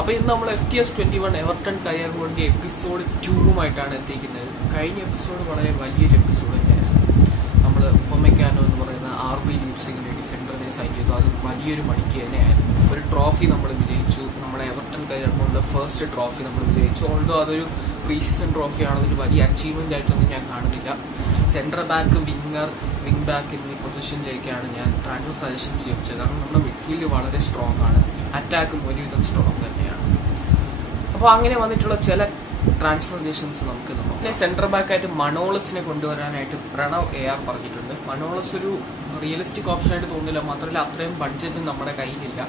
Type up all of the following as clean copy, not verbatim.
അപ്പോൾ ഇന്ന് നമ്മൾ FTS21 എവർട്ടൺ കരിയർ മോഡിന്റെ എപ്പിസോഡ് 2 എത്തിക്കുന്നത്. കഴിഞ്ഞ എപ്പിസോഡ് വളരെ വലിയൊരു എപ്പിസോഡ് തന്നെയായിരുന്നു. നമ്മൾ ഉപ്പമെക്കാനോ എന്ന് പറയുന്ന RB ലീപ്സിങ്ങിന്റെ ഡിഫൻഡറിനെ സൈൻ ചെയ്തു. അത് വലിയൊരു മണിക്ക് തന്നെയായിരുന്നു. ഒരു ട്രോഫി നമ്മൾ വിജയിച്ചു. നമ്മുടെ എവർട്ടൺ കരിയർ മോഡിന്റെ ഫസ്റ്റ് ട്രോഫി നമ്മൾ വിജയിച്ചു. ഓൾഡോ അതൊരു പ്രീ സീസൺ ട്രോഫിയാണ്. അതൊരു വലിയ അച്ചീവ്മെന്റ് ആയിട്ടൊന്നും ഞാൻ കാണുന്നില്ല. സെൻട്രൽ ബാക്ക്, വിങ് ബാക്ക് എന്നീ പൊസിഷനിലേക്കാണ് ഞാൻ ട്രാൻസ്ഫർ സജഷൻസ് ചോദിച്ചത്. കാരണം നമ്മുടെ മിഡ്ഫീൽഡ് വളരെ സ്ട്രോങ് ആണ്, അറ്റാക്കും ഒരുവിധം സ്ട്രോങ് തന്നെയാണ്. അപ്പോൾ അങ്ങനെ വന്നിട്ടുള്ള ചില ട്രാൻസ്ഫർ സജഷൻസ് നമുക്ക് നോക്കാം. പിന്നെ സെൻട്രൽ ബാക്കായിട്ട് മനോളസിനെ കൊണ്ടുവരാനായിട്ട് പ്രണവ് AR പറഞ്ഞിട്ടുണ്ട്. മനോളസ് ഒരു റിയലിസ്റ്റിക് ഓപ്ഷനായിട്ട് തോന്നുന്നില്ല, മാത്രമല്ല അത്രയും ബഡ്ജറ്റും നമ്മുടെ കയ്യിലില്ല.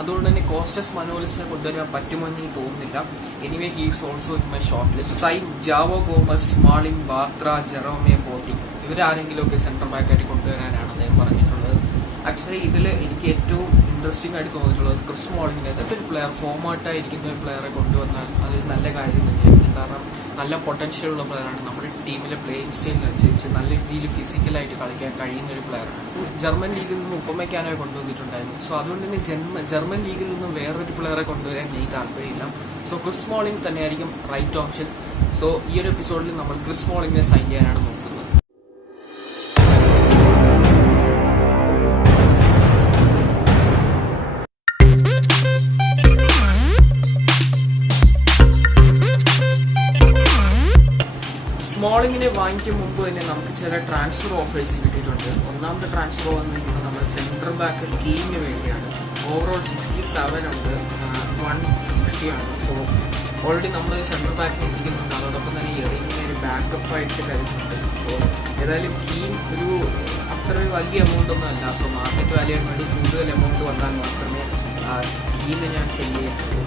അതുകൊണ്ട് തന്നെ കോസ്റ്റസ് മനോളസിനെ കൊണ്ടുവരാൻ പറ്റുമെന്ന് തോന്നുന്നില്ല. Anyway he is also in my shortlist. Sign Joao Gomes, Smalling, Bartra, Jerome Boateng ഇവരാരെങ്കിലുമൊക്കെ സെൻട്രൽ ബാക്കായിട്ട് കൊണ്ടുവരാനാണ് അദ്ദേഹം പറഞ്ഞിട്ടുള്ളത്. ആക്ച്വലി ഇതിൽ എനിക്ക് ഏറ്റവും ഇൻട്രസ്റ്റിംഗ് ആയിട്ട് തോന്നിയിട്ടുള്ളത് ക്രിസ് സ്മോളിങ്ങിനെ ഒരു പ്ലെയർ ഫോമായിട്ടായിരിക്കുന്ന ഒരു പ്ലെയറെ കൊണ്ടുവന്നാൽ അത് നല്ല കാര്യം തന്നെയായിരിക്കും. കാരണം നല്ല പൊട്ടൻഷ്യൽ ഉള്ള പ്ലെയറാണ്. നമ്മുടെ ടീമിലെ പ്ലേയിങ് സ്റ്റൈലിനനുസരിച്ച് നല്ല രീതിയിൽ ഫിസിക്കലായിട്ട് കളിക്കാൻ കഴിയുന്ന ഒരു പ്ലെയറാണ്. ജർമ്മൻ ലീഗിൽ നിന്ന് ഉപ്പമെക്കാനോ കൊണ്ടുവന്നിട്ടുണ്ടായിരുന്നു. സോ അതുകൊണ്ട് തന്നെ ജർമ്മൻ ലീഗിൽ നിന്നും വേറൊരു പ്ലെയറെ കൊണ്ടുവരാൻ എനിക്ക് താല്പര്യമില്ല. സോ ക്രിസ് സ്മോളിംഗ് തന്നെയായിരിക്കും റൈറ്റ് ഓപ്ഷൻ. സോ ഈ ഒരു എപ്പിസോഡിൽ നമ്മൾ ക്രിസ് സ്മോളിങ്ങിനെ സൈൻ ചെയ്യാനാണ് നോക്കുന്നത്. സ്മോളിങ്ങിനെ വാങ്ങിക്കും മുമ്പ് തന്നെ നമുക്ക് ചില ട്രാൻസ്ഫർ ഓഫേഴ്സ് കിട്ടിയിട്ടുണ്ട്. ഒന്നാമത്തെ ട്രാൻസ്ഫർ വന്നിരിക്കുന്നത് നമ്മുടെ സെൻട്രൽ ബാക്ക് കീമിന് വേണ്ടിയാണ്. ഓവറോൾ 67 ഉണ്ട്, 160 ആണ്. സോ ഓൾറെഡി നമ്മൾ സെൻട്രൽ ബാക്കിൽ എത്തിക്കുന്നുണ്ട്. അതോടൊപ്പം തന്നെ എറിങ്ങിനെ ഒരു ബാക്കപ്പ് ആയിട്ട് കരുതുന്നുണ്ട്. സോ ഏതായാലും കീം ഒരു അത്ര വലിയ എമൗണ്ട് ഒന്നും അല്ല. സോ മാർക്കറ്റ് വാല്യൂവിന് വേണ്ടി കൂടുതൽ എമൗണ്ട് വന്നാൽ മാത്രമേ കീമിനെ ഞാൻ സെല് ചെയ്യത്തുള്ളൂ.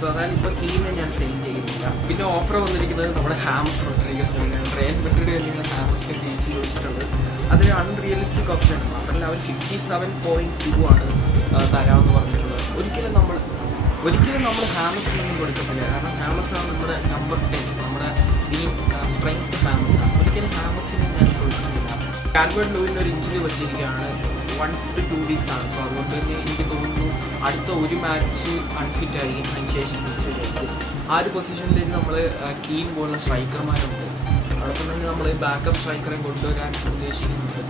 സോ അതായത് ഇപ്പോൾ കീമിനെ ഞാൻ സെയിൽ ചെയ്യുന്നില്ല. പിന്നെ ഓഫർ വന്നിരിക്കുന്നത് നമ്മുടെ ഹാമസ് റോഡ്രിഗസിന് വേണ്ടിയാണ്. റയൽ മാഡ്രിഡ് അല്ലെങ്കിൽ ഹാമസിനെ തിരിച്ച് ചോദിച്ചിട്ടുണ്ട്. അതൊരു അൺറിയലിസ്റ്റിക് ഓപ്ഷനാണ്. മാത്രമല്ല അവർ 57.2 ആണ് തരാമെന്ന് പറഞ്ഞിട്ടുള്ളത്. ഒരിക്കലും നമ്മൾ ഹാമസിനൊന്നും കൊടുക്കത്തില്ല. കാരണം ഹാമസ് ആണ് നമ്മുടെ നമ്പർ 10, നമ്മുടെ മെയിൻ സ്ട്രെങ്ത് ഹാമസ് ആണ്. ഒരിക്കലും ഹാമസിനെ ഞാൻ കൊടുക്കുന്നില്ല. കാൽവേർട്ട് ലൂയിൻ്റെ ഒരു ഇഞ്ചുറി പറ്റിയിരിക്കുകയാണ്. 1 to 2 weeks ആണ്. സോ അതുകൊണ്ട് തന്നെ എനിക്ക് തോന്നുന്നു അടുത്ത ഒരു മാച്ച് അൺഫിറ്റ് ആയി അതിനുശേഷം തിരിച്ചുവരും. ആ ഒരു പൊസിഷനിലേക്ക് നമ്മൾ കീൻ പോലുള്ള സ്ട്രൈക്കർമാരുണ്ട്. അതോടൊപ്പം തന്നെ നമ്മൾ ബാക്കപ്പ് സ്ട്രൈക്കറെ കൊണ്ടുവരാൻ ഉദ്ദേശിക്കുന്നുണ്ട്.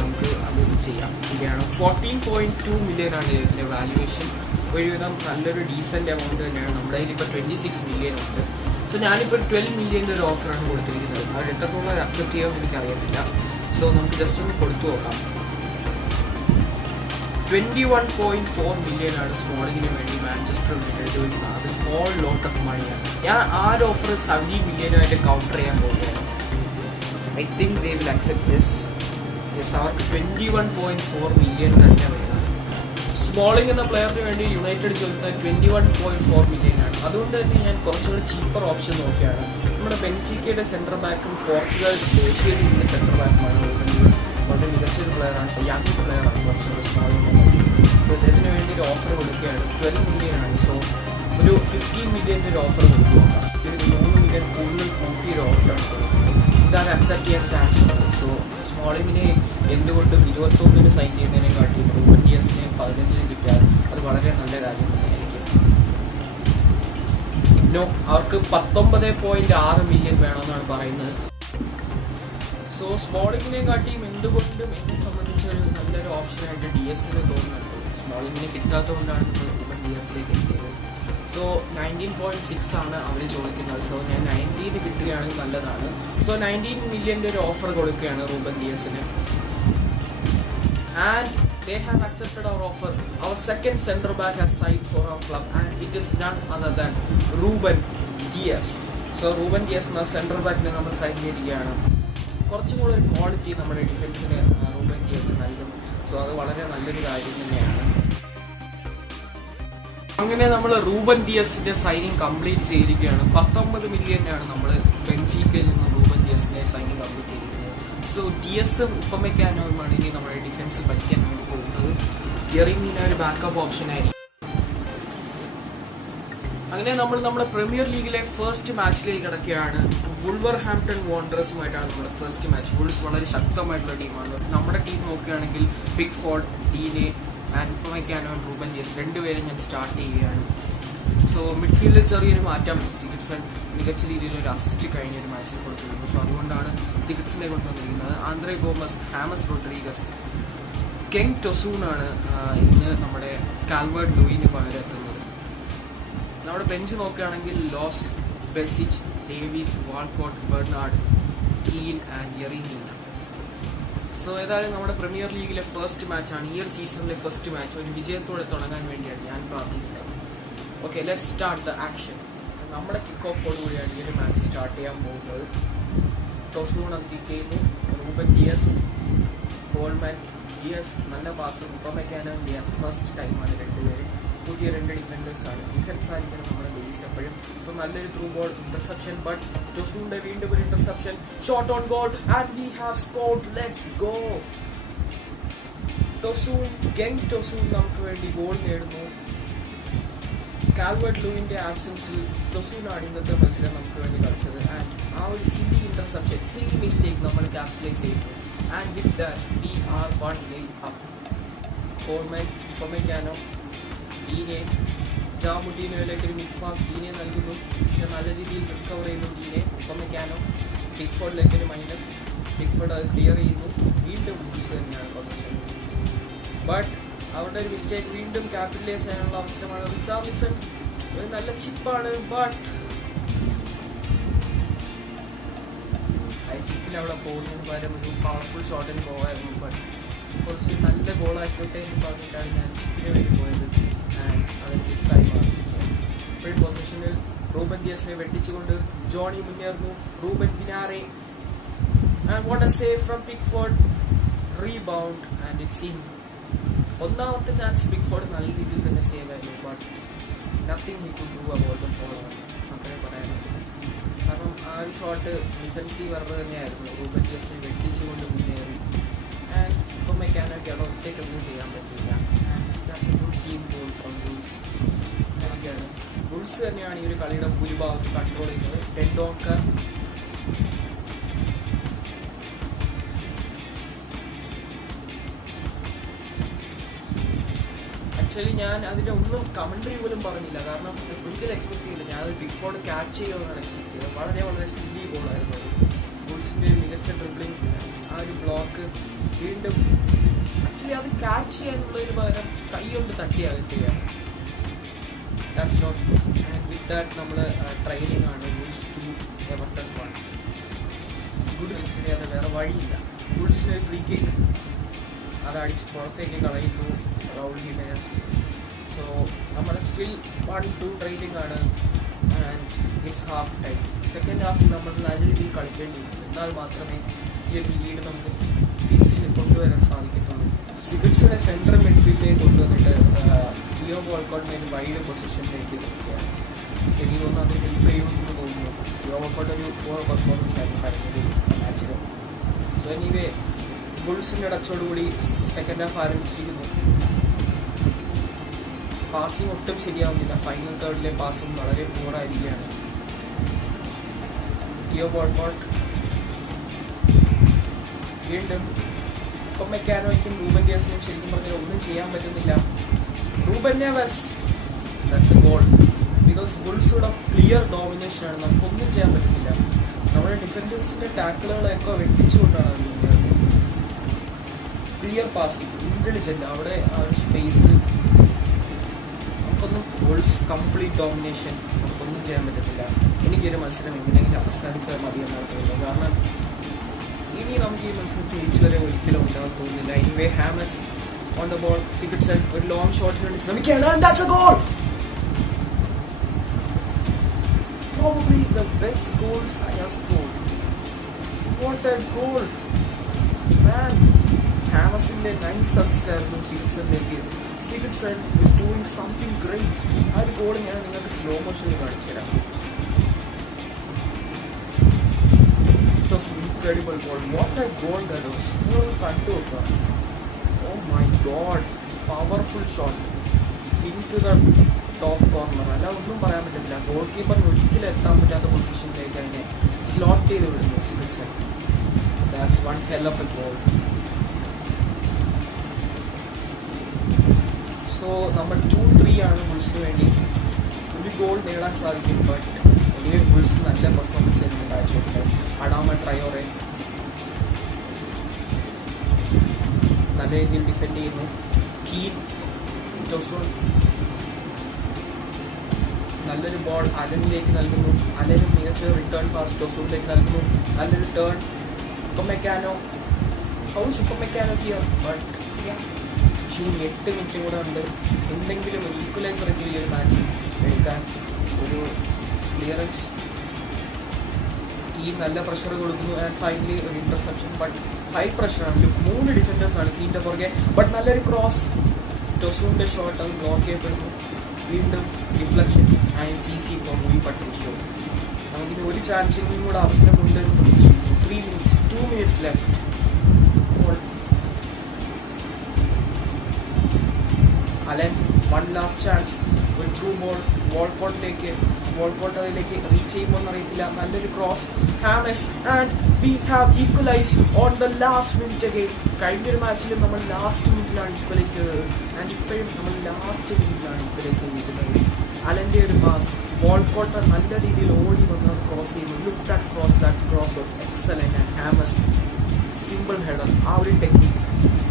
നമുക്ക് അത് ചെയ്യാം. ശരിയാണ്. 14.2 million ആണ് ഇതിൻ്റെ വാല്യുവേഷൻ. ഒരുവിധം നല്ലൊരു ഡീസൻറ്റ് എമൗണ്ട് തന്നെയാണ്. നമ്മുടെ കയ്യിൽ ഇപ്പോൾ 26 million ഉണ്ട്. സോ ഞാനിപ്പോൾ 12 million ഒരു ഓഫറാണ് കൊടുത്തിരിക്കുന്നത്. അവർ എത്രത്തോളം അക്സെപ്റ്റ് ചെയ്യുമെന്ന് എനിക്കറിയത്തില്ല. സോ നമുക്ക് ജസ്റ്റ് ഒന്ന് കൊടുത്തു നോക്കാം. 21.4 million ആണ് സ്മോളിങ്ങിന് വേണ്ടി മാഞ്ചസ്റ്റർ യുണൈറ്റഡ് ചോദിക്കുന്നത്. അത് ഹോൾ ലോട്ട് ഓഫ് മണിയാണ്. ഞാൻ ആ ഒരു ഓഫർ 70 million ആയിട്ട് കൗണ്ടർ ചെയ്യാൻ പോവുകയാണ്. I think they will accept this. അവർക്ക് 21.4 million തന്നെ വരുന്നത്. സ്മോളിംഗ് എന്ന പ്ലെയറിന് വേണ്ടി യുണൈറ്റഡ് ചോദിക്കുന്നത് 21.4 million ആണ്. അതുകൊണ്ട് തന്നെ ഞാൻ കുറച്ചുകൂടി ചീപ്പർ ഓപ്ഷൻ നോക്കിയാണ്. നമ്മുടെ ബെൻഫിക്കയുടെ സെൻട്രൽ ബാക്കും പോർച്ചുഗൽ ദേശീയ ടീമിൻ്റെ സെൻട്രൽ ബാക്കുമാണ്. വളരെ മികച്ചൊരു പ്ലെയറാണ്, യങ് പ്ലെയറാണ്, കുറച്ചുകൂടി സ്മോളിംഗ്. സോ അദ്ദേഹത്തിന് വേണ്ടി ഒരു ഓഫർ കൊടുക്കുകയാണ്. 12 million ആണ്. സോ ഒരു 15 million ഒരു ഓഫർ കൊടുത്തു നോക്കാം. ഒരു 3 million കൂടുതൽ കൂട്ടിയൊരു ഓഫറാണ് കൊടുക്കുന്നത്. ഇതാണ് അക്സെപ്റ്റ് ചെയ്യാൻ ചാൻസ് ഉള്ളത്. സോ സ്മോളിങ്ങിനെ എന്തുകൊണ്ടും 21 സൈൻ ചെയ്യുന്നതിനെക്കാട്ടി റൂബൻ ഡിയാസിനെ 15 കിട്ടിയാൽ അത് വളരെ നല്ല കാര്യം തന്നെയായിരിക്കും. അവർക്ക് 19.6 million വേണമെന്നാണ് പറയുന്നത്. സോ സ്മോളിങ്ങിനെ കാട്ടിയും എന്തുകൊണ്ടും എന്നെ സംബന്ധിച്ച് ഒരു നല്ലൊരു ഓപ്ഷനായിട്ട് DS-ന് തോന്നുന്നുണ്ട്. സ്മോളിങ്ങിനെ കിട്ടാത്തതുകൊണ്ടാണ് നമ്മൾ റൂബൻ ഡിയാസിലേക്ക് എത്തിയത്. സോ 19.6 ആണ് അവർ ചോദിക്കുന്നത്. സോ ഞാൻ 19 കിട്ടുകയാണെങ്കിൽ നല്ലതാണ്. സോ 19 million ഒരു ഓഫർ കൊടുക്കുകയാണ് റൂബൻ ഡിയാസിന്. And they have accepted our offer. Our second center back has signed for our club and it is none other than Ruben Dias. So Ruben Dias എന്ന central ബാക്കിനെ നമ്മൾ sign ചെയ്തിരിക്കുകയാണ്. കുറച്ചും കൂടെ ഒരു quality നമ്മുടെ ഡിഫൻസിന് Reuben Diaz നൽകും. So അത് വളരെ നല്ലൊരു കാര്യം തന്നെയാണ്. അങ്ങനെ നമ്മൾ റൂബൻ ഡിയാസിന്റെ സൈനിങ് കംപ്ലീറ്റ് ചെയ്തിരിക്കുകയാണ്. 19 million ആണ് നമ്മൾ ബെൻഫീക്കയിൽ നിന്ന് റൂബൻ ഡിയാസിന്റെ സൈനിങ് കംപ്ലീറ്റ് ചെയ്തിരിക്കുന്നത്. സോ ഡിയസും ഉപ്പമെക്കാനോയുമാണ് ഇനി നമ്മുടെ ഡിഫൻസ് പഠിക്കാൻ വേണ്ടി പോകുന്നത്. എറിങ്ങിന് ഒരു ബാക്കപ്പ് ഓപ്ഷനായിരിക്കും. അങ്ങനെ നമ്മൾ നമ്മുടെ പ്രീമിയർ ലീഗിലെ ഫസ്റ്റ് മാച്ചിലേക്ക് കിടക്കുകയാണ്. വുൾവർഹാംപ്ടൺ വാണ്ടറേഴ്സുമായിട്ടാണ് നമ്മുടെ ഫസ്റ്റ് മാച്ച്. വുൾസ് വളരെ ശക്തമായിട്ടുള്ള ടീമാണ്. നമ്മുടെ ടീം നോക്കുകയാണെങ്കിൽ പിക്ഫോർഡ്, ഡീനെ, ആൻഡ് ഉപ്പമെക്കാനോ, റൂബൻ ഡിയാസ് രണ്ടുപേരും ഞാൻ സ്റ്റാർട്ട് ചെയ്യുകയാണ്. സോ മിഡ്ഫീൽഡിൽ ചെറിയൊരു മാറ്റം സിഗിറ്റ്സൺ മികച്ച രീതിയിലൊരു അസിസ്റ്റ് കഴിഞ്ഞ ഒരു മാച്ചിൽ കൊടുത്തിരുന്നു. സോ അതുകൊണ്ടാണ് സിഗിറ്റ്സനെ കൊണ്ടുവന്നിരിക്കുന്നത്. ആന്ദ്രേ ഗോമസ്, ഹാമസ് റോഡ്രിഗസ്, കെങ് ടൊസൂണാണ് ഇന്ന് നമ്മുടെ കാൽവേർട്ട് ലൂയിന് പകരം എത്തുന്നത്. നമ്മുടെ ബെഞ്ച് നോക്കുകയാണെങ്കിൽ Lossl, Besic, Davies, Walcott, Bernard, Keane and Yerry Mina. So ഏതായാലും നമ്മുടെ പ്രീമിയർ ലീഗിലെ ഫസ്റ്റ് മാച്ചാണ്, ഈ ഒരു സീസണിലെ ഫസ്റ്റ് മാച്ച്. ഒരു വിജയത്തോടെ തുടങ്ങാൻ വേണ്ടിയാണ് ഞാൻ പ്രാർത്ഥിക്കുന്നത്. Okay, let's start the action. നമ്മുടെ കിക്ക് ഓഫോടുകൂടിയാണ് ഈ ഒരു മാച്ച് സ്റ്റാർട്ട് ചെയ്യാൻ പോകുന്നത്. ടൊസൂൺ കിക്ക് ചെയ്യുന്നു, റൂബൻ ഡിയസ്, കോൾമാൻ, ഡിയസ് നല്ല പാസ്, ഉപമെക്കാനോ ഡിയസ്. ഫസ്റ്റ് ടൈമാണ് രണ്ടുപേരും, പുതിയ രണ്ട് ഡിഫൻഡേഴ്സാണ്. ഡിഫൻസ് ആയിരിക്കണം നമ്മുടെ ബേസ് എപ്പോഴും. സോ നല്ലൊരു ത്രൂ ബോൾ, ഇന്റർസെപ്ഷൻ, ബട്ട് ടൊസൂണിന്റെ വീണ്ടും ഒരു interception, shot on goal and we have scored. Let's go. Tosun, കെങ് ടൊസൂൺ നമുക്ക് വേണ്ടി ഗോൾ നേടുന്നു. കാൽവേർട്ട് ലൂയിന്റെ ആബ്സൻസിൽ ടൊസൂണാണ് ഇന്നത്തെ മത്സരം നമുക്ക് വേണ്ടി കളിച്ചത്. ആൻഡ് ആ ഒരു സിലി ഇന്റർസെപ്ഷൻ, സിലി മിസ്റ്റേക്ക് നമ്മൾ ക്യാപിറ്റലൈസ് ചെയ്യുന്നു. And with that we are 1-0 up. Coleman, Upamecano, Digne, ജാമുഡീനോയിലേക്ക് ഒരു മിസ് പാസ് ഡീനെ നൽകുന്നു. പക്ഷെ നല്ല രീതിയിൽ റിക്കവർ ചെയ്യുന്നു ഡീനെ. ഉപമെക്കാനോ, പിക്ഫോർഡിലേക്ക് ഒരു മൈനസ്, പിക്ഫോർഡ് അത് ക്ലിയർ ചെയ്യുന്നു. വീണ്ടും ബുൾസ് തന്നെയാണ് പൊസിഷൻ. ബട്ട് അവരുടെ ഒരു മിസ്റ്റേക്ക് വീണ്ടും ക്യാപിറ്റലൈസ് ചെയ്യാനുള്ള അവസരമാണ്. റിച്ചാർലിസൺ ഒരു നല്ല ചിപ്പാണ്, ബട്ട് ആ ചിപ്പിൽ അവിടെ പോകുന്നതിന് പകരം ഒരു പവർഫുൾ ഷോട്ടിന് പോകായിരുന്നു. ബട്ട് കുറച്ച് നല്ല ഗോളാക്കിയോട്ടെ എന്ന് പറഞ്ഞിട്ടാണ് ഞാൻ ചിപ്പിന് വേണ്ടി പോയത്. ആൻഡ് അത് മിസ്സായി മാറി. ഇപ്പോഴും പൊസിഷനിൽ റൂബൻ ഡിയസിനെ വെട്ടിച്ചുകൊണ്ട് ജോണി മുന്നേറുന്നു. Ruben Vinagre, and what a save from Pickford. Rebound and it's in. ഒന്നാമത്തെ ചാൻസ് പിക്ഫോർഡ് നല്ല രീതിയിൽ തന്നെ സേവ് ആയിരുന്നു. But nothing he could do about the follow, അത്രേ പറയാനുള്ളത്. കാരണം ആ ഒരു ഷോട്ട് ഡിഫൻസീവ് എറർ തന്നെയായിരുന്നു. റൂബൻ ഡിയസിനെ വെട്ടിച്ചുകൊണ്ട് മുന്നേറി. ആൻഡ് ഇപ്പം മെക്കാനൊക്കെ അവിടെ ഒറ്റയ്ക്കൊന്നും ചെയ്യാൻ പറ്റില്ല. That's a good team goal from Wolves. അങ്ങനെയൊക്കെയാണ്. ബുൾസ് തന്നെയാണ് ഈ ഒരു കളിയുടെ ഭൂരിഭാഗത്ത് കൺട്രോൾ ചെയ്യുന്നത്. ടെൻഡോങ്കർ, ആക്ച്വലി ഞാൻ അതിൻ്റെ ഒന്നും കമൻട്രി പോലും പറഞ്ഞില്ല. കാരണം ഒരിക്കലും എക്സ്പെക്ട് ചെയ്തില്ല. ഞാനത് പിക്ഫോർഡ് ക്യാച്ച് ചെയ്യുമെന്നാണ് എക്സ്പെക്ട് ചെയ്തത്. വളരെ സില്ലി ഗോളായിരുന്നു അത്. ബുൾസിൻ്റെ ഒരു മികച്ച ഡ്രിബ്ലിംഗ്, ആ ഒരു ബ്ലോക്ക്. വീണ്ടും ആക്ച്വലി അത് ക്യാച്ച് ചെയ്യാനുള്ളതിന് പകരം കൈ കൊണ്ട് തട്ടിയാകുകയാണ്. That's not good. And with that നമ്മൾ ട്രെയിനിങ് ആണ്. Wolves 2 Everton 1. ഗുഡ്സിനെ അത് വേറെ വഴിയില്ല. ബുൾസിന് ഒരു ഫ്രീ കിക്ക്, അത് അടിച്ച് പുറത്തേക്ക് കളയുന്നു റൗൾ ഹിമേനസ്. സോ നമ്മൾ സ്റ്റിൽ 1-2 ട്രെയിനിങ് ആണ്. And it's half time. Second ഹാഫിൽ നമ്മൾ നല്ല രീതിയിൽ കളിക്കേണ്ടിയിരിക്കും. എന്നാൽ മാത്രമേ ഈ ഒരു ലീഡ് നമുക്ക് തിരിച്ച് കൊണ്ടുവരാൻ സാധിക്കത്തുള്ളൂ. സിഗിറ്റ്സിനെ സെൻട്രൽ മിഡ്ഫീൽഡിലേക്ക് കൊണ്ടുവന്നിട്ട് ലിയോ വാൾക്കോട്ടിനെ ഒരു വൈഡ് പൊസിഷനിലേക്ക് നിൽക്കുകയാണ്. ശരി തോന്നുന്നു അത് ഹെൽപ്പ് ചെയ്യുമെന്ന് തോന്നുന്നു. ലിയോ വാൾക്കോട്ട് ഒരു പോർ പെർഫോമൻസ് ആയിരുന്നു കഴിഞ്ഞൊരു മാച്ചിൽ. സോ എനിവേ ബുൾസിൻ്റെ അടച്ചോടുകൂടി സെക്കൻഡ് ഹാഫ് ആരംഭിച്ചിരിക്കുന്നു. പാസിങ് ഒട്ടും ശരിയാവുന്നില്ല. ഫൈനൽ തേർഡിലെ പാസിങ് വളരെ പൂറായിരിക്കുകയാണ്. ലിയോ വാൾക്കോട്ട് വീണ്ടും ഇപ്പം മെക്കാനോയ്ക്കും റൂബൻ ഡിയസിനും ശരിക്കും പറഞ്ഞാൽ ഒന്നും ചെയ്യാൻ പറ്റുന്നില്ല. Ruben Neves, that's a goal. Because ബുൾസുടെ ക്ലിയർ ഡോമിനേഷനാണ്. നമുക്കൊന്നും ചെയ്യാൻ പറ്റുന്നില്ല. നമ്മുടെ ഡിഫൻഡേഴ്സിൻ്റെ ടാക്കിളുകളൊക്കെ വെട്ടിച്ചുകൊണ്ടാണ് അത് ക്ലിയർ പാസിങ്, ഇൻ്റലിജൻ്റ്. അവിടെ ആ ഒരു സ്പേസ് നമുക്കൊന്നും ബുൾസ് കംപ്ലീറ്റ് ഡോമിനേഷൻ, നമുക്കൊന്നും ചെയ്യാൻ പറ്റത്തില്ല. എനിക്കൊരു മത്സരം എങ്ങനെയെങ്കിലും അവസാനിച്ചാൽ മതി എന്നാണ് തോന്നുന്നത്. കാരണം ഇനി നമുക്ക് ഈ മത്സരത്തിൽ തിരിച്ചു വരെ ഒരിക്കലും ഉണ്ടാകാൻ തോന്നുന്നില്ല. Anyway James on the ball. Sigurdsson ഒരു ലോങ് ഷോട്ടിന് വേണ്ടി ശ്രമിക്കുകയാണ്. That's a goal! Probably the best goals I have scored. What a goal! Man, ഹാമസിന്റെ നൈസ് അസിസ്റ്റ് ആയിരുന്നു സിഗിറ്റ്സണിലേക്ക്. സിഗിറ്റ്സൺ is doing something great. ആ ഒരു ഗോൾ ഞാൻ നിങ്ങൾക്ക് സ്ലോ മോഷനിൽ കാണിച്ചു തരാം. It was an incredible goal. What a goal that was. നിങ്ങൾ കണ്ടു നോക്കുക. Oh my god, powerful shot into the top corner. അല്ല ഒന്നും പറയാൻ പറ്റത്തില്ല. ഗോൾ കീപ്പറിന് ഒരിക്കലും എത്താൻ പറ്റാത്ത പൊസിഷനിലേക്ക് അതിനെ സ്ലോട്ട് ചെയ്ത് വിടുന്നു സിഗിറ്റ്സൺ. That's one hell of a goal. So നമ്മൾ 2-3 ആണ് ബുൾസിന് വേണ്ടി. ഒരു ഗോൾ നേടാൻ സാധിക്കും. ബട്ട് എനിവേ ബുൾസ് നല്ല പെർഫോമൻസ് ആയിരുന്നു കാഴ്ചവെക്കുന്നത്. അഡാമ ട്രയോറെ നല്ല രീതിയിൽ ഡിഫെൻഡ് ചെയ്യുന്നു. കീൻ ടൊസൂൺ നല്ലൊരു ബോൾ അലനിലേക്ക് നൽകുന്നു. അലനും മികച്ച റിട്ടേൺ പാസ് ടൊസൂണിലേക്ക് നൽകുന്നു. നല്ലൊരു ടേൺ ഉപ്പമെക്കാനോ ഉപ്പമെക്കാനോ ഹിയർ. ബട്ട് ശരി 8 മിനിറ്റ് കൂടെ ഉണ്ട്. എന്തെങ്കിലും ഒരു ഈക്വലൈസർ എങ്കിലും ഈ ഒരു മാച്ച് എടുക്കാൻ. ഒരു ക്ലിയറൻസ് കീൻ നല്ല പ്രഷർ കൊടുക്കുന്നു. ആൻഡ് ഫൈനലി ഒരു ഇന്റർസെപ്ഷൻ. ബട്ട് ഹൈ പ്രഷറാണ്. 3 ഡിഫൻഡേഴ്സാണ് കീൻ്റെ പുറകെ. ബട്ട് നല്ലൊരു ക്രോസ് ടൊസൂണിൻ്റെ ഷോട്ട് അത് ബ്ലോക്ക് ചെയ്യപ്പെടുന്നു. വീണ്ടും deflection and GC for Rui Patricio. നമുക്കിന് ഒരു ചാൻസിനും കൂടെ അവസരമുണ്ടെന്ന് പ്രതീക്ഷിക്കുന്നു. 2 minutes left. Allan one last chance. ഒരു ത്രൂ ബോൾ വോൾക്കോട്ട് അതിലേക്ക് റീച്ച് ചെയ്യുമ്പോൾ എന്നറിയത്തില്ല. നല്ലൊരു cross James and we have equalise on the last minute again. കഴിഞ്ഞൊരു മാച്ചിൽ നമ്മൾ ലാസ്റ്റ് മിനിറ്റിലാണ് ഈക്വലൈസ് ചെയ്തത്. ആൻഡ് ഇപ്പോഴും നമ്മൾ ലാസ്റ്റ് മിനിറ്റിലാണ് ഈക്വലൈസ് ചെയ്തിരിക്കുന്നത്. അലൻ്റെ ഒരു പാസ് വോൾക്കോട്ട് നല്ല രീതിയിൽ ഓടി വന്ന് ക്രോസ് ചെയ്യുന്നു. Look that cross was excellent. And James simple header. ആ ഒരു ടെക്നിക്ക്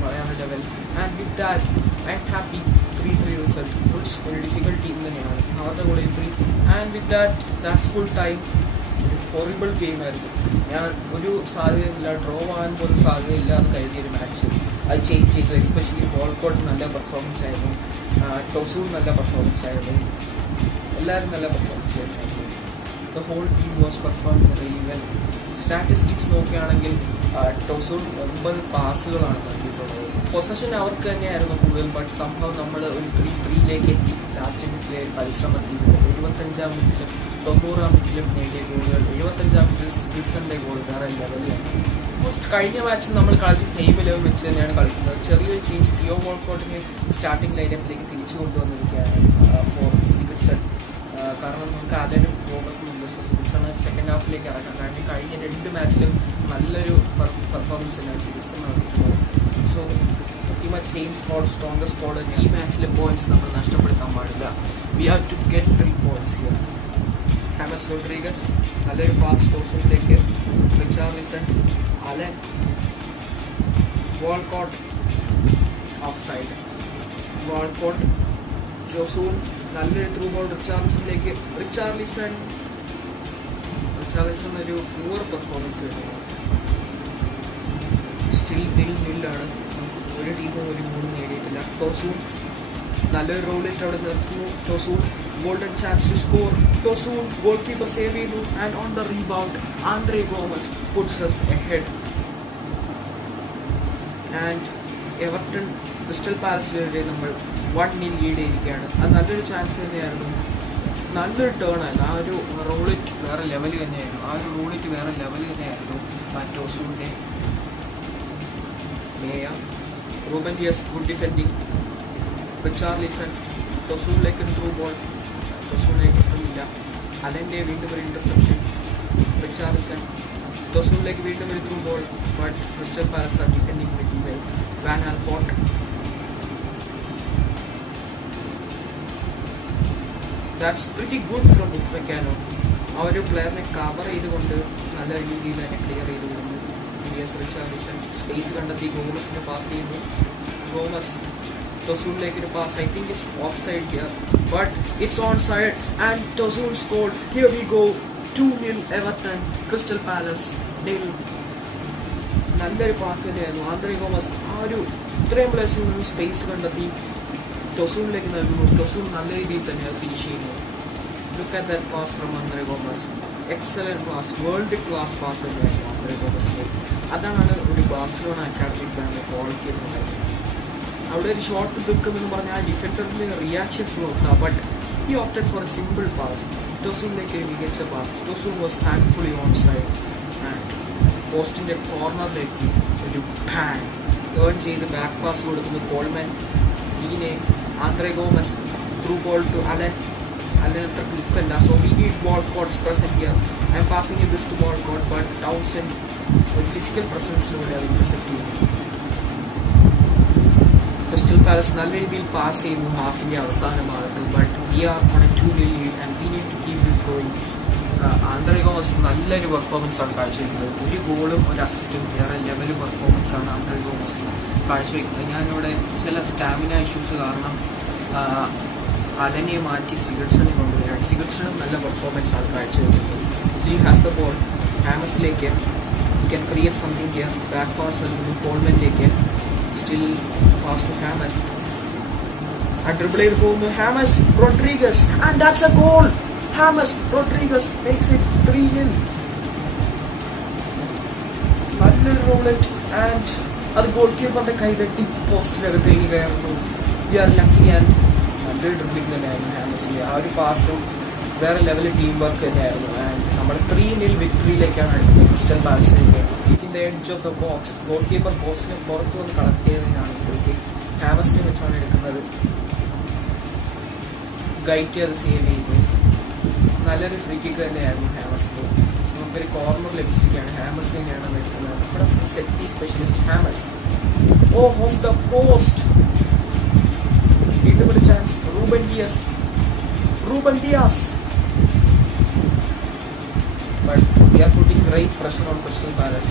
പറയാനുള്ള level. And with that I'm happy. 3-3 result. Wolves ഒരു ഡിഫിക്കൽട്ട് ടീം തന്നെയാണ്. അവരുടെ കൂടെ 3. And with that's full time. ഒരു ഹൊറിബിൾ ഗെയിം ആയിരുന്നു. ഞാൻ ഒരു സാധ്യതയില്ല, ഡ്രോ ആകാൻ പോലും സാധ്യതയില്ല എന്ന് കരുതിയൊരു മാച്ച് അത് ചേഞ്ച് ചെയ്തു. എസ്പെഷ്യലി വോൾക്കോട്ട് നല്ല പെർഫോമൻസ് ആയിരുന്നു. ടൊസൂൺ നല്ല പെർഫോമൻസ് ആയിരുന്നു. എല്ലാവരും നല്ല പെർഫോമൻസ് ആയിരുന്നു. The whole team was performing really well. Statistics നോക്കുകയാണെങ്കിൽ ടൊസൂൺ 9 പാസുകളാണ് നൽകിയിട്ടുള്ളത്. പൊസഷൻ അവർക്ക് തന്നെയായിരുന്നു കൂടുതൽ. ബട്ട് സംഭവം നമ്മൾ ഒരു 3-3 എത്തി. ലാസ്റ്റ് മിനിറ്റിലെ പരിശ്രമത്തിൽ 75-ാം മിനിറ്റിലും 90-ാം മിനിറ്റിലും നേടിയ ഗോളുകൾ. 75-ാം മിനിറ്റിൽ സിഗിൾസന്റെ ഗോൾ വേറെ ലെവലിലാണ്. ഓൾമോസ്റ്റ് കഴിഞ്ഞ മാച്ചിൽ നമ്മൾ കളിച്ച സെയിം ലെവൽ വെച്ച് തന്നെയാണ് കളിക്കുന്നത്. ചെറിയൊരു ചേഞ്ച് തിയോ വോൾക്കോട്ടിനെ സ്റ്റാർട്ടിംഗ് ലൈനപ്പിലേക്ക് തിരിച്ചു കൊണ്ടുവന്നിരിക്കുകയാണ് ഫോർ സിഗിൾസൺ. കാരണം നമുക്ക് അലനും ഗോമസും ഉണ്ട്. സോ സിഗിൾസണ് സെക്കൻഡ് ഹാഫിലേക്ക് ഇറക്കാം. കാരണം കഴിഞ്ഞ 2 മാച്ചിലും നല്ലൊരു പെർഫോമൻസ് തന്നെയാണ് സിഗിൾസൺ നടത്തിയിട്ടുള്ളത്. So pretty much same squad, strongest squad. ഈ മാച്ചിലെ പോയിന്റ്സ് നമ്മൾ നഷ്ടപ്പെടുത്താൻ പാടില്ല. We have to get 3 points here. James Rodriguez നല്ലൊരു പാസ് ടോസൂണിലേക്ക്. Richarlison Allan Walcott offside. Walcott Tosun നല്ലൊരു ത്രൂ ബോൾ റിച്ചാർലിസണിലേക്ക്. റിച്ചാർലിസൺ ഒരു പൂവർ പെർഫോമൻസ് തന്നെയാണ്. സ്റ്റിൽ നില്ലാണ്. ഒരു ടീമും ഒരു ഗോളും നേടിയിട്ടില്ല. ടോസൂൺ നല്ലൊരു റോളിട്ട് അവിടെ നിർത്തുന്നു. Tosun golden chance to score. Tosun goalkeeper save ചെയ്യുന്നു. And on the rebound Andre Gomes puts us ahead. And Everton Crystal പാലസിനെതിരെ നമ്മൾ 1-0 ലീഡ് ചെയ്തിരിക്കുകയാണ്. അത് നല്ലൊരു ചാൻസ് തന്നെയായിരുന്നു. നല്ലൊരു ടേൺ ആയിരുന്നു. ആ ഒരു റോളിറ്റ് വേറെ ലെവൽ തന്നെയായിരുന്നു. ടോസൂണിൻ്റെ Maya Reuben ഡിയസ് good defending. Richarlison ടൊസൂണിലേക്ക് ഒരു ത്രൂ ബോൾ. ടൊസൂണിലേക്ക് എത്തുന്നില്ല. അലൻ്റെ വീണ്ടും ഒരു ഇന്റർസെപ്ഷൻ. റിച്ചാർലിസൺ ടൊസൂണിലേക്ക് വീണ്ടും ഒരു through ball. But Crystal Palace are defending very well. Van Aanholt that's pretty good from Upamecano. ആ ഒരു പ്ലെയറിനെ കവർ ചെയ്തുകൊണ്ട് നല്ല രീതിയിൽ തന്നെ ക്ലിയർ ചെയ്ത് കൊടുക്കുന്നു. റിച്ചാർലിസൺ സ്പേസ് കണ്ടെത്തി ഗോമസിന് പാസ് ചെയ്യുന്നു. ഗോമസ് ടൊസൂണിലേക്ക് ഒരു pass. I think it's offside here, but it's onside and Tosun scored. Here we go 2-0 Everton. Crystal Palace ഡിൽ. നല്ലൊരു പാസ് തന്നെയായിരുന്നു. ആൻഡ്രേ ഗോമസ് ആ ഒരു ഇത്രയും പ്ലേസിൽ നിന്ന് സ്പേസ് കണ്ടെത്തി ടൊസൂണിലേക്ക് നൽകുന്നു. ടൊസൂൺ നല്ല രീതിയിൽ തന്നെ അത് ഫിനിഷ് ചെയ്യുന്നു. Look at that pass from Andre Gomes. Excellent pass, world class pass തന്നെയായിരുന്നു ആൻഡ്രേ ഗോമസിലേക്ക്. അതാണ് ഒരു ബാഴ്സലോണ അക്കാഡമിക് ബാൻഡ് ക്വാളിറ്റി എന്ന് പറയുന്നത്. അവിടെ ഒരു ഷോട്ട് നിൽക്കുമെന്ന് പറഞ്ഞാൽ ആ ഡിഫൻഡറിൻ്റെ റിയാക്ഷൻസ് നോക്കുക. But he opted for a simple pass. ടൊസൂണിലേക്ക് ഒരു മികച്ച പാസ്. Tosun was thankfully onside. And പോസ്റ്റിൻ്റെ കോർണറിലേക്ക് ഒരു പാൻ ടേൺ ചെയ്ത് ബാക്ക് പാസ് കൊടുക്കുന്നു. കോൾമാൻ ഈനെ Andre Gomes through ball to Allan. Allan അത്ര ക്ലിക്കല്ല. So we need Walcott's present here. I'm passing this to Walcott. But Townsend ഒരു ഫിസിക്കൽ പ്രസൻസിലൂടെ അത് ഇന്റർസെപ്റ്റ് ചെയ്യുന്നു. ക്രിസ്റ്റൽ പാലസ് നല്ല രീതിയിൽ പാസ് ചെയ്യുന്നു ഹാഫിൻ്റെ അവസാന ഭാഗത്ത്. But we are on a 2-0 lead and we Andre Gomes നല്ലൊരു പെർഫോമൻസ് ആണ് കാഴ്ചവെക്കുന്നത്. ഒരു ഗോളും ഒരു അസിസ്റ്റും വേറെ ലെവൽ പെർഫോമൻസ് ആണ് ആന്ത്രേ ഗോമസ് കാഴ്ചവെക്കുന്നത്. ഞാനിവിടെ ചില സ്റ്റാമിന ഇഷ്യൂസ് കാരണം അലനെ മാറ്റി സിഗർസണെ കൊണ്ടുവരികയാണ്. സിഗർസണും നല്ല പെർഫോമൻസ് ആണ് കാഴ്ചവെക്കുന്നത്. ഹി ഹാസ് ദ ബോൾ, ഹാമസിലേക്ക് can create something here. Back pass നൽകുന്നു കോൾമനിലേക്ക്. Still pass to Hamas. A dribble ചെയ്ത് പോകുന്നു Hamas, Rodriguez, and that's a goal. Hamas Rodriguez makes it 3-0. നല്ലൊരു റോളറ്റ് ആൻഡ് അത് ഗോൾ കീപ്പറിന്റെ കൈ തട്ടി പോസ്റ്റിനകത്തേക്ക് കയറുന്നു. വി ആർ ലക്കി ആൻഡ് നല്ലൊരു ഡ്രിബ്ലിംഗ് തന്നെയായിരുന്നു ഹാമസിന്റെ. ആ ഒരു പാസും വേറെ ലെവൽ ടീം വർക്ക് തന്നെയായിരുന്നു. ആൻഡ് നമ്മൾ 3-0 വിക്ടറിയിലേക്കാണ് അടുത്തത് ക്രിസ്റ്റൽ പാലസിലേക്ക്. In the edge of the box goalkeeper പോസ്റ്റിനെ പുറത്തു വന്ന് കളക്ട് ചെയ്തതിനാണ് ഫ്രീ കിക്ക്. ഹാമസിനെ വെച്ചാണ് എടുക്കുന്നത്. ഗൈറ്റ് അത് സേവ് ചെയ്തു. നല്ലൊരു ഫ്രീ കിക്ക് തന്നെയായിരുന്നു ഹാമസിന്. നമുക്കൊരു കോർണർ ലഭിച്ചിരിക്കുകയാണ്. ഹാമസ് തന്നെയാണ് എടുക്കുന്നത്. നമ്മുടെ set piece specialist James. Off the post. വീണ്ടും ഒരു chance. Ruben Dias. But we are putting great pressure on Crystal Palace.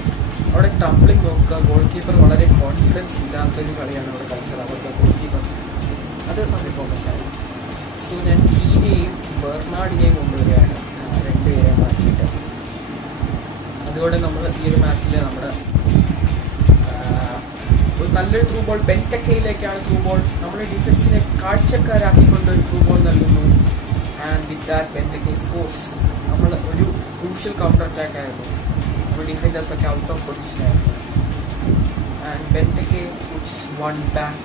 അവിടെ ടംബ്ലിംഗ് നോക്കുക. ഗോൾ കീപ്പർ വളരെ കോൺഫിഡൻസ് ഇല്ലാത്തൊരു കളിയാണ് അവിടെ കളിച്ചത്. അവരുടെ ഗോൾ കീപ്പർ അത് നല്ല കോമസായി. സോ ഞാൻ കീനെയും ബെർണാഡിനെയും കൊണ്ടുവരികയാണ്, രണ്ടുപേരെ മാറ്റിയിട്ട്. അതുകൊണ്ട് നമ്മൾ ഈ ഒരു മാച്ചിൽ നമ്മുടെ ഒരു നല്ലൊരു ത്രൂ ബോൾ ബെൻറ്റക്കയിലേക്കാണ് ത്രൂ ബോൾ. നമ്മുടെ ഡിഫൻസിനെ കാഴ്ചക്കാരാക്കിക്കൊണ്ട് ഒരു ത്രൂ ബോൾ നൽകുന്നു. And with that Benteke scores. നമ്മൾ ഒരു ക്രൂഷ്യൽ കൗണ്ടർ അറ്റാക്ക് ആയിരുന്നു. നമ്മൾ ഡിഫൻഡേഴ്സ് ഒക്കെ ഔട്ട് ഓഫ് പൊസിഷൻ ആയിരുന്നു. And Benteke puts one back.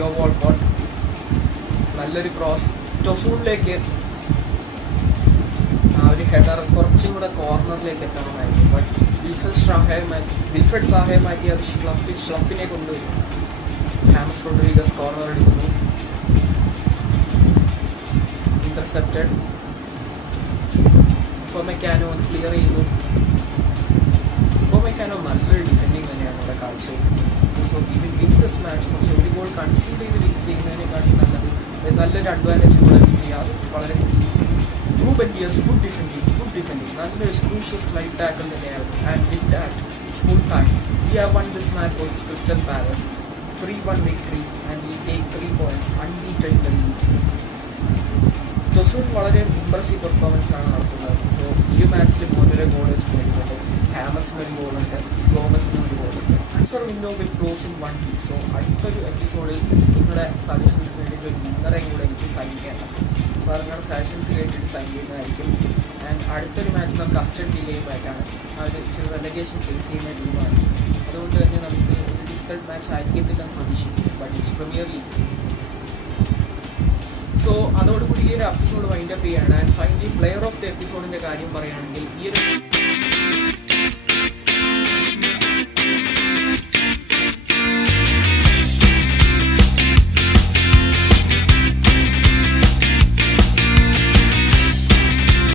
യോ വാൾക്കോട്ട് നല്ലൊരു ക്രോസ് ടൊസൂണിലേക്ക്. ആ ഒരു ഹെഡർ കുറച്ചും കൂടെ കോർണറിലേക്ക് എത്തണമായിരുന്നു. ബട്ട് വിൽഫ്രഡ് സാഹയെ മാറ്റി അത് ഷ്ലപ്പിനെ കൊണ്ടുവരും. ഹാമസ് റോഡ്രിഗസ് കോർണർ എടുക്കുന്നു. ഇന്റർസെപ്റ്റഡ്. ഉപ്പമെക്കാനോ ഒന്ന് ക്ലിയർ ചെയ്യുന്നു. ഉപ്പമെക്കാനോ നല്ലൊരു ഡിഫെൻഡിങ് തന്നെയാണ് ഇവിടെ കാഴ്ചവെക്കുന്നത്. സോ ഇവൻ വിൻ ദിസ് മാച്ച് പക്ഷേ ഒരു ഗോൾ കൺസീഡ് ചെയ്ത് വിൻ ചെയ്യുന്നതിനെക്കാട്ടും നല്ലത് നല്ലൊരു അഡ്വാൻറ്റേജ് കൂടെ വിൻ ചെയ്യുക. അത് വളരെ റൂബൻ ഡിയാസ് ഗുഡ് ഡിഫെൻഡിങ്. നല്ലൊരു ക്രൂഷ്യൽ സ്ലൈഡ് ടാക്കിൾ തന്നെയായിരുന്നു. And with that it's full time. We have one this match versus crystal palace. 3-1 victory and we take 3 points unbeaten in the league. ടൊസൂൺ വളരെ impressive performance ആണ് നടത്തുന്നത്. So ഈ മാച്ചിൽ 3 goal വെച്ച് നേടിയിട്ടുണ്ട്. ഹാമസിന് ഒരു ഗോളുണ്ട്, ഗോമസിന് ഒരു ഗോളുണ്ട്. Transfer window will close in 1 week. So അടുത്തൊരു എപ്പിസോഡിൽ നിങ്ങളുടെ സജഷൻസ് വേണ്ടിയിട്ട് ഒരു വിന്നറേയും കൂടെ എനിക്ക് സൈൻ ചെയ്യണം. സോ അത് നിങ്ങളുടെ സജഷൻസ് കേട്ടിട്ട് സൈൻ ചെയ്യുന്നതായിരിക്കും. ആൻഡ് അടുത്തൊരു മാച്ച് നമുക്ക് അസ്റ്റൺ വില്ലയുമായിട്ടാണ്. അവർ ഇച്ചിരി റെലഗേഷൻ ഫേസ് ചെയ്യുന്ന ടീമാണ്. അതുകൊണ്ട് തന്നെ നമുക്ക് മാച്ച് ആയിരിക്കത്തില്ലെന്ന് പ്രതീക്ഷിക്കുന്നു. But it's Premier League. So അതോടുകൂടി ഈ ഒരു എപ്പിസോഡ് വൈൻഡപ്പ് ചെയ്യാണ്. And finally player of the എപ്പിസോഡിന്റെ കാര്യം പറയുകയാണെങ്കിൽ ഈ ഒരു